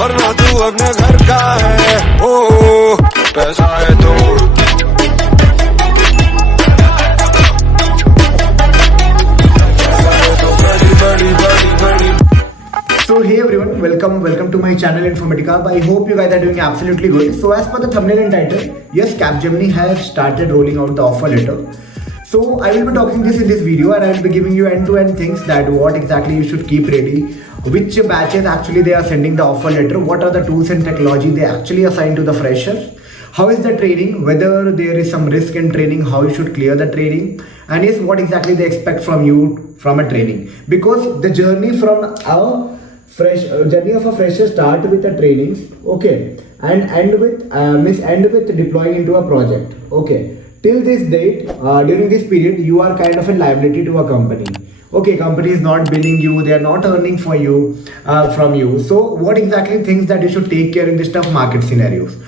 वरना तू अपने घर का है। ओ पैसा है तो बड़ी बड़ी बड़ी। So hey everyone, welcome to my channel Informatica. I hope you guys are doing absolutely good. So as per the thumbnail and title, yes, Capgemini has started rolling out the offer letter. So I will be talking this in this video, and I will be giving you end-to-end things that what exactly you should keep ready, which batches actually they are sending the offer letter, what are the tools and technology they actually assign to the freshers, how is the training, whether there is some risk in training, how you should clear the training, and yes, what exactly they expect from you from a training. Because the journey from our journey of a fresher start with the trainings, okay, and end with deploying into a project, okay. Till this date, during this period, you are kind of a liability to a company. Okay, company is not billing you, they are not earning for you from you. So what exactly things that you should take care in this tough market scenarios?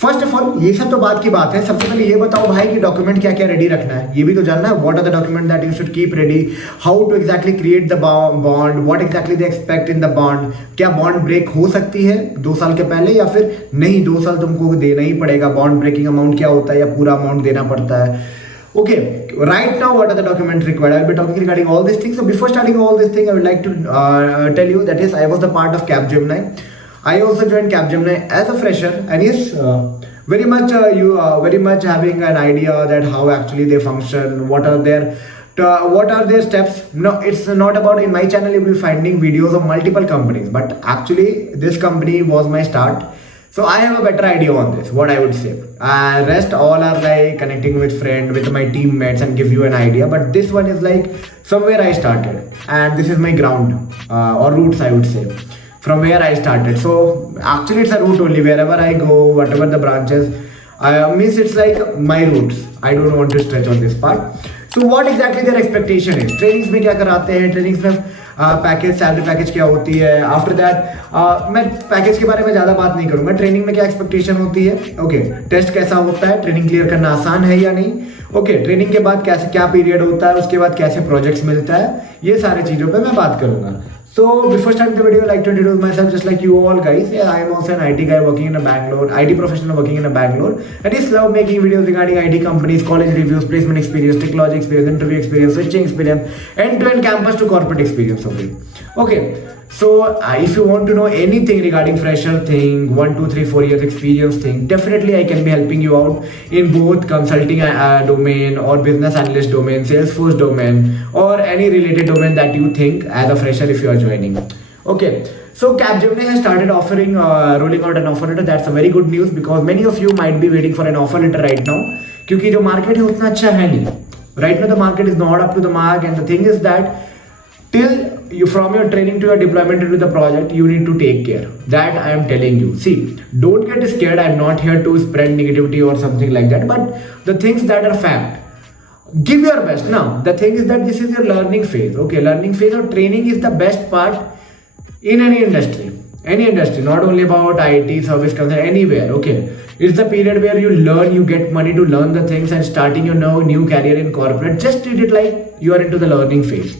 First of all ये सब तो बात की बात है। सबसे पहले ये बताओ भाई कि डॉक्यूमेंट क्या क्या रेडी रखना है, ये भी तो जानना है। What are the document that you should keep ready, how to exactly create the bond, what exactly they expect in the bond. क्या बॉन्ड ब्रेक हो सकती है 2 साल के पहले या फिर नहीं, 2 साल तुमको देना ही पड़ेगा। बॉन्ड ब्रेकिंग अमाउंट क्या होता है या पूरा अमाउंट देना पड़ता है। Okay, right now what are the documents required? I will be talking regarding all these things. So before starting all these things, I would like to tell you that yes, I was the part of Capgemini. I also joined Capgemini as a fresher, and yes, very much having an idea that how actually they function, what are their steps. No, it's not about, in my channel you will be finding videos of multiple companies, but actually this company was my start. So I have a better idea on this, what I would say. Rest all are like connecting with friend, with my teammates and give you an idea. But this one is like somewhere I started, and this is my ground or roots, I would say, from where I started. So actually it's a route only. Wherever I go, whatever the branches, means it's like my roots. I don't want to stretch on this part. So what exactly their expectation is? Trainings में क्या कराते हैं? Trainings में package, salary package क्या होती है। After that मैं package के बारे में ज़्यादा बात नहीं करूँगा। ट्रेनिंग में क्या एक्सपेक्टेशन होती है, ओके। टेस्ट कैसा होता है, ट्रेनिंग क्लियर करना आसान है या नहीं, ओके। ट्रेनिंग के बाद कैसे क्या पीरियड होता है, उसके बाद कैसे प्रोजेक्ट्स मिलता है, ये सारे चीज़ों पे मैं बात करूँगा। So before starting the video, I like to introduce myself just like you all guys. Yeah, I am also an IT guy working in a Bangalore, IT professional working in a Bangalore, and I just love making videos regarding IT companies, college reviews, placement experience, technology experience, interview experience, switching experience, end-to-end campus to corporate experience. Okay. So if you want to know anything regarding fresher thing, 1, 2, 3, 4 years experience thing, definitely I can be helping you out in both consulting domain or business analyst domain, Salesforce domain, or any related domain that you think as a fresher if you are joining. Okay. So Capgemini has started offering, rolling out an offer letter. That's a very good news because many of you might be waiting for an offer letter right now. क्योंकि जो market है उतना अच्छा है नहीं. Right now the market is not up to the mark, and the thing is that till you from your training to your deployment into the project, you need to take care. That I am telling you. See, don't get scared. I'm not here to spread negativity or something like that. But the things that are fact, give your best. Now, the thing is that this is your learning phase. Okay, learning phase or training is the best part in any industry. Any industry, not only about IT, service concern, anywhere. Okay, it's the period where you learn, you get money to learn the things, and starting your new career in corporate. Just treat it like you are into the learning phase.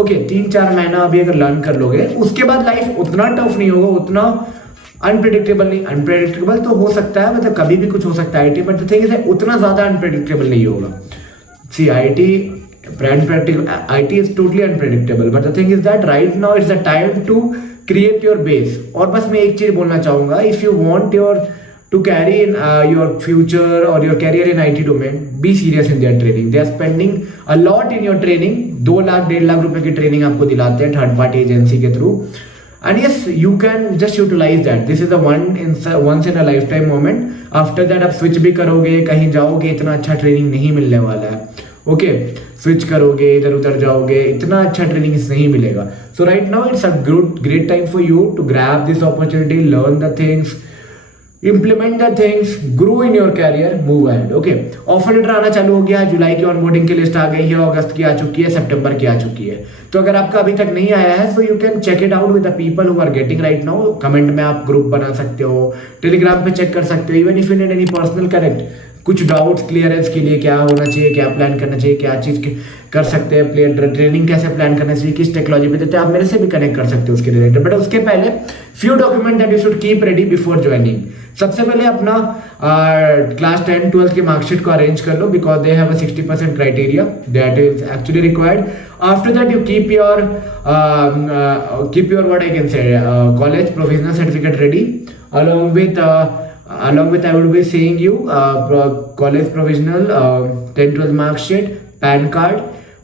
Okay 3-4 महीना अभी अगर learn कर लोगे, उसके बाद life उतना tough नहीं होगा, उतना अनप्रेडिक्टेबल नहीं। अनप्रेडिक्टेबल तो हो सकता है, मतलब कभी भी कुछ हो सकता है IT, but the thing is उतना ज़्यादा अनप्रेडिक्टेबल नहीं होगा। See IT is totally unpredictable, but the thing is that right now it's the time to create your base. और बस मैं एक चीज़ बोलना चाहूँगा, if you want your to carry in your future or your career in IT domain, be serious in their training. They are spending a lot in your training. 2 lakh 1.5 lakh रुपए की training आपको दिलाते हैं थर्ड पार्टी एजेंसी के through, and yes, you can just utilize that. This is a once in a lifetime moment. After that आप switch भी करोगे, कहीं जाओगे, इतना अच्छा ट्रेनिंग नहीं मिलने वाला है। ओके, स्विच करोगे, इधर उधर जाओगे, इतना अच्छा ट्रेनिंग नहीं मिलेगा। So right now it's a great time for you to grab this opportunity, learn the things, implement the things, grow in your career, move ahead. Okay, offer letter आना चालू हो गया, जुलाई की ऑनबोर्डिंग की लिस्ट आ गई है, अगस्त की आ चुकी है, सितंबर की आ चुकी है। तो अगर आपका अभी तक नहीं आया है, so you can check it out with the people who are getting right now. Comment में आप ग्रुप बना सकते हो, टेलीग्राम पे चेक कर सकते हो, even if you need any personal connect, कुछ डाउट्स क्लियरेंस के लिए क्या होना चाहिए, क्या प्लान करना चाहिए, क्या चीज़ कर सकते हैं, प्लेयर ट्रेनिंग कैसे प्लान करना चाहिए, किस टेक्नोलॉजी पे देते हैं, आप मेरे से भी कनेक्ट कर सकते हो उसके रिलेटेड। बट उसके पहले few document that you should keep ready before joining. सबसे पहले अपना क्लास 10 12 की मार्कशीट को अरेंज कर लो, because they have a 60% criteria that is actually required. After that you keep your what I can say college provisional certificate ready, along with I would be saying you college provisional 10-12 mark sheet, PAN card,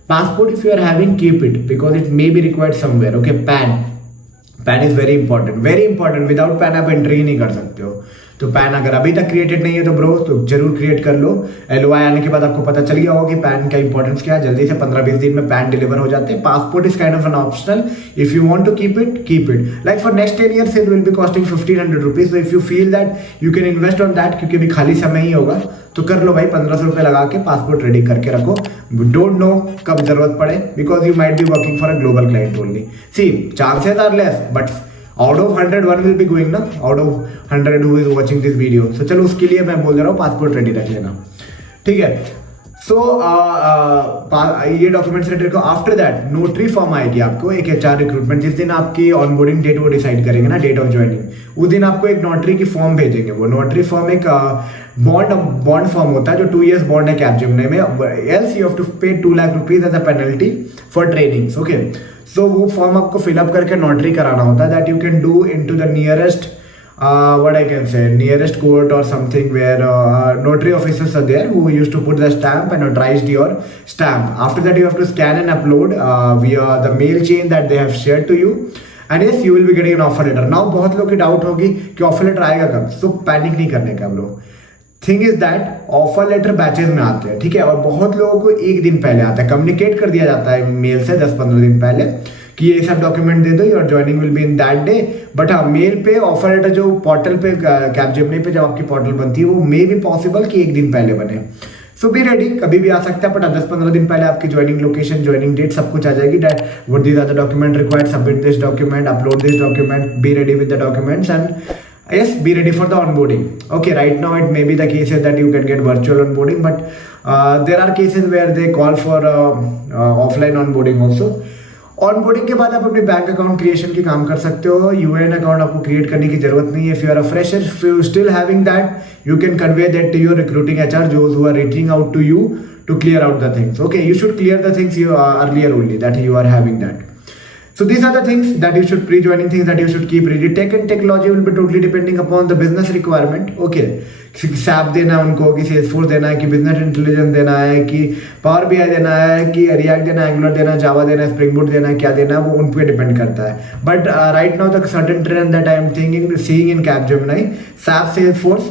passport if you are having, keep it because it may be required somewhere. Okay, PAN is very important. Without PAN आप entry ही नहीं कर सकते हो। तो pan अगर अभी तक created नहीं है तो ब्रो तो जरूर क्रिएट कर लो। LOI आने के बाद आपको पता चल गया होगा कि पैन का इंपॉर्टेंस क्या है। जल्दी से 15-20 दिन में पैन डिलीवर हो जाते हैं। Passport is kind of an optional, if you want to keep it like for next 10 years it will be costing 1500 rupees। so if you feel that you can invest on that, क्योंकि अभी खाली समय ही होगा तो कर लो भाई। 1500 रुपये लगा के पासपोर्ट रेडी करके रखो। डोंट नो कब जरूरत पड़े, because you might be working for a global client only. See chances are less but out of 100 one will be going ना, out of 100 who is watching this video। so चलो उसके लिए मैं बोल दे रहा हूँ पासपोर्ट रेडी रख लेना, ठीक है। सो ये डॉक्यूमेंट्स रेडी रखो। आफ्टर दैट नोटरी फॉर्म आएगी आपको, एक HR रिक्रूटमेंट। जिस दिन आपकी ऑनबोर्डिंग डेट वो डिसाइड करेंगे ना, डेट ऑफ ज्वाइनिंग, उस दिन आपको एक नोटरी की फॉर्म भेजेंगे। वो नोटरी फॉर्म एक बॉन्ड फॉर्म होता है जो 2 years बॉन्ड है कैपजेमिनी में। Else you have to pay 2 lakh rupees as a penalty for trainings. Okay, so वो फॉर्म आपको फिलअप करके नोटरी कराना होता है, that you can do in to the nearest what I can say, nearest court or something where notary officers are there who used to put the stamp and notarized your stamp. After that you have to scan and upload via the mail chain that they have shared to you, and yes you will be getting an offer letter. Now बहुत लोग की doubt होगी कि offer letter आएगा कब, so panic नहीं करने का bro. Thing is that offer letter batches में आते हैं, ठीक है, और बहुत लोगों को एक दिन पहले आता है, कम्युनिकेट कर दिया जाता है मेल से 10-15 दिन पहले कि ये सब डॉक्यूमेंट दे दो, your joining will be in that day. But हाँ, मेल पे ऑफर लेटर जो पोर्टल पे कैपजेमिनी पे जब आपकी पोर्टल बनती है वो मे बी पॉसिबल कि एक दिन पहले बने। सो बी रेडी, कभी भी आ सकता है, बट 10-15 दिन पहले आपकी ज्वाइनिंग लोकेशन, ज्वाइनिंग डेट सब कुछ आ जाएगी। That what these are the document required, submit this document, upload this document, be ready with the documents and yes, be ready for the onboarding. Okay, right now it may be the cases that you can get virtual onboarding, but there are cases where they call for offline onboarding also. Onboarding के बाद आप अपने bank account creation की काम कर सकते हो। UAN account आपको क्रिएट करने की जरूरत नहीं है। If you are a fresher, if you still having that, you can convey that to your recruiting HR, those who are reaching out to you to clear out the things. Okay, you should clear the things you earlier only that you are having that. So these are the things that you should pre-joining things that you should keep ready. Tech and technology will be totally depending upon the business requirement. Okay, SAP देना है उनको, कि Salesforce देना है, कि business intelligence देना है, कि Power BI देना है, कि React देना है, Angular देना है, Java देना है, Spring Boot देना है, क्या देना है वो उन पे डिपेंड करता है। But right now the certain trend that I am seeing in Capgemini, SAP, Salesforce,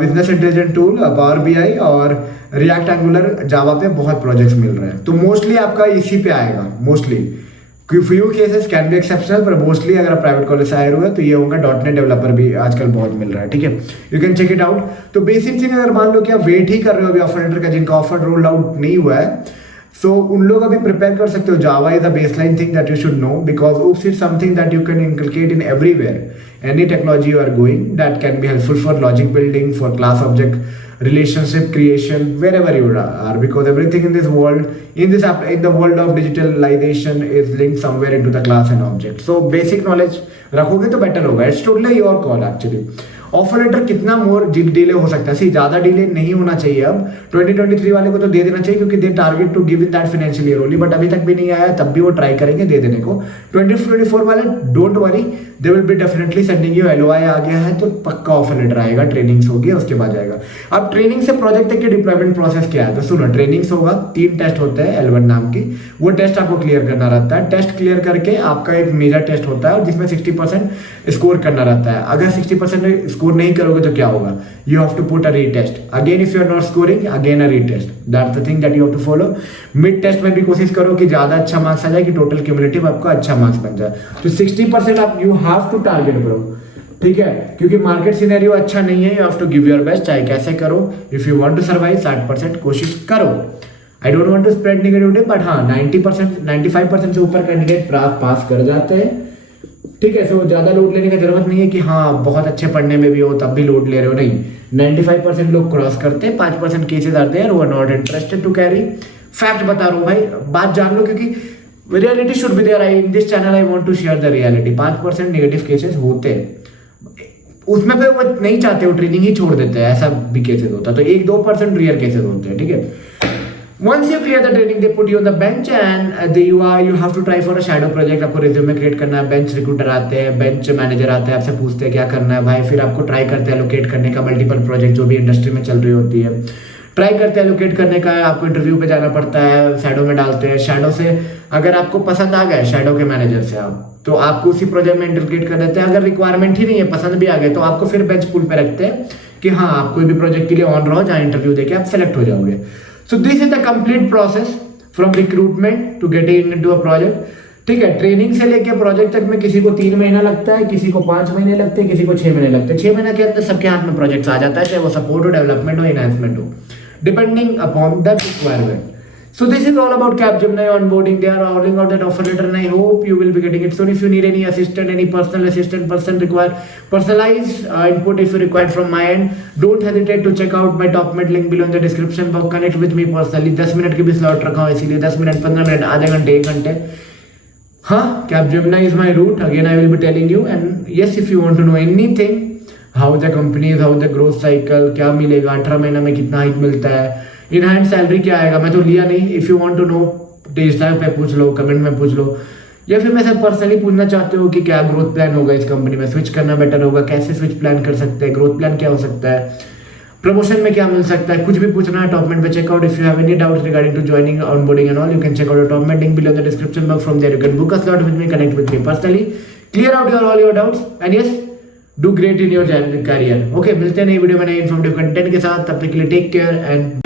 business intelligence tool, Power BI और React, Angular, Java पे बहुत प्रोजेक्ट्स मिल रहे हैं। तो मोस्टली आपका इसी पे आएगा, mostly few cases can be exceptional, पर मोस्टली अगर आप प्राइवेट कॉलेज से आए हुए तो ये होगा। .NET डेवलपर भी आजकल बहुत मिल रहा है, ठीक है, you can check it out. तो बेसिक थिंग अगर मान लो कि आप वेट ही कर रहे हो अभी ऑफर लेटर का, जिनका ऑफर रोल आउट नहीं हुआ है, सो उन लोग अभी प्रिपेयर कर सकते हो। Java is a baseline thing that you should know, because oops is something that you can inculcate in everywhere. Any technology you are going that can be helpful for logic building, for class object relationship creation, wherever you are, because everything in this world, in the world of digitalization is linked somewhere into the class and object. So basic knowledge रखोगे तो better होगा। It's totally your call actually. Offer letter कितना more delay हो सकता है, ज़्यादा delay नहीं होना चाहिए। अब 2023 वाले को तो दे देना चाहिए, क्योंकि they target to give in that financial year only, but अभी तक भी नहीं आया, तब भी वो ट्राई करेंगे दे देने को। 2024 वाले don't worry, they will be definitely sending you. LOI आ गया है तो पक्का ऑफर लेटर आएगा, ट्रेनिंग्स होगी उसके बाद जाएगा। अब ट्रेनिंग से प्रोजेक्ट तक के डिप्लॉयमेंट प्रोसेस क्या है, तो सुनो, ट्रेनिंग्स होगा, 3 टेस्ट होते हैं L1 नाम की, वो टेस्ट आपको क्लियर करना रहता है। टेस्ट क्लियर करके आपका एक मेजर टेस्ट होता है जिसमें 60% स्कोर करना रहता है। अगर 60% स्कोर नहीं करोगे तो क्या होगा, you have to put a retest again. If you are not scoring, again a retest, that's the thing that you have to follow. Mid test में भी कोशिश करो कि ज्यादा अच्छा मार्क्स आ जाए, कि टोटल क्यूमुलेटिव आपका अच्छा मार्क्स बन जाए। तो 60% आप you have to target bro, ठीक है, क्योंकि मार्केट सिनेरियो अच्छा नहीं है। You have to give your best, चाहे कैसे करो। If you want to survive, 60% कोशिश करो। I don't want to spread negativity, but हाँ 90%, 95% से ऊपर कैंडिडेट पास कर जाते हैं। ठीक है, सो ज़्यादा लोड लेने की जरूरत नहीं है कि हाँ बहुत अच्छे पढ़ने में भी हो तब भी लोड ले रहे हो, नहीं। 95% लोग क्रॉस करते हैं, 5% केसेस आते हैं वो are not interested to carry. Fact बता रहा हूँ भाई, बात जान लो, क्योंकि reality should be there. In this channel I want to share the reality. 5% negative cases होते हैं, उसमें फिर वो नहीं चाहते, वो ट्रेनिंग ही छोड़ देते हैं, ऐसा भी केसेस होता है। तो 1-2% रियल केसेस होते हैं, ठीक है। Once you clear the training, they put you on the bench and you have to try for a shadow project। आपको रिज्यूमे क्रिएट करना है, बेंच रिक्रूटर आते हैं, बेंच मैनेजर आते हैं, आपसे पूछते हैं क्या करना है भाई, फिर आपको ट्राई करते हैं एलोकेट करने का मल्टीपल प्रोजेक्ट जो भी इंडस्ट्री में चल रही होती है, ट्राई करते हैं एलोकेट करने का। आपको इंटरव्यू पे जाना पड़ता है, शैडो में डालते हैं। शैडो से अगर आपको पसंद आ गया शैडो के मैनेजर से आप, तो आपको उसी प्रोजेक्ट में इंटीग्रेट कर देते हैं। अगर रिक्वायरमेंट ही नहीं है, पसंद भी आ गए, तो आपको फिर बेंच पुल पे रखते हैं कि हाँ आप कोई भी प्रोजेक्ट के लिए ऑन रहो, जहाँ इंटरव्यू देके आप सेलेक्ट हो जाओगे। So this is the complete process from recruitment to getting into a project। ठीक है, ट्रेनिंग से लेके प्रोजेक्ट तक में किसी को 3 महीना लगता है, किसी को 5 महीने लगते हैं, किसी को 6 महीने लगते हैं। 6 महीने के अंदर सबके हाथ में प्रोजेक्ट्स आ जाता है, चाहे वो सपोर्ट हो, डेवलपमेंट हो, एनहांसमेंट हो, depending upon the requirement. So this is all about Capgemini onboarding. They are rolling out that offer letter and I hope you will be getting it soon. If you need any assistant, any personal assistant, personalized input if you required from my end, don't hesitate to check out my top mid link below in the description box. Connect with me personally। 10 minute की भी slot रखा हूँ, इसीलिए 10 minute, 15 minute, आधे घंटे, 1 घंटे। हाँ, Capgemini is my route। Again I will be telling you, and yes, if you want to know anything, how the company is, how the growth cycle, क्या मिलेगा 18 महीना में, कितना हाइक मिलता है, इन हैंड सैलरी क्या आएगा, मैं तो लिया नहीं। If you want to know, test पे पूछ लो, कमेंट में पूछ लो, या फिर मैं सब पर्सनली पूछना चाहते हो कि क्या ग्रोथ प्लान होगा इस कंपनी में, स्विच करना बेटर होगा, कैसे स्विच प्लान कर सकते हैं, ग्रोथ प्लान क्या हो सकता है, प्रमोशन में क्या मिल सकता है, कुछ भी पूछना है टॉपमेंट पे checkout. If you have any doubts regarding to joining, onboarding and all, you can check out the Topmate link below the description box. From there you can book a slot with me, connect with me personally, clear out your all your doubts and yes do great in your career. Okay, मिलते हैं नई video में नए informative content के साथ, तब तक के लिए टेक केयर एंड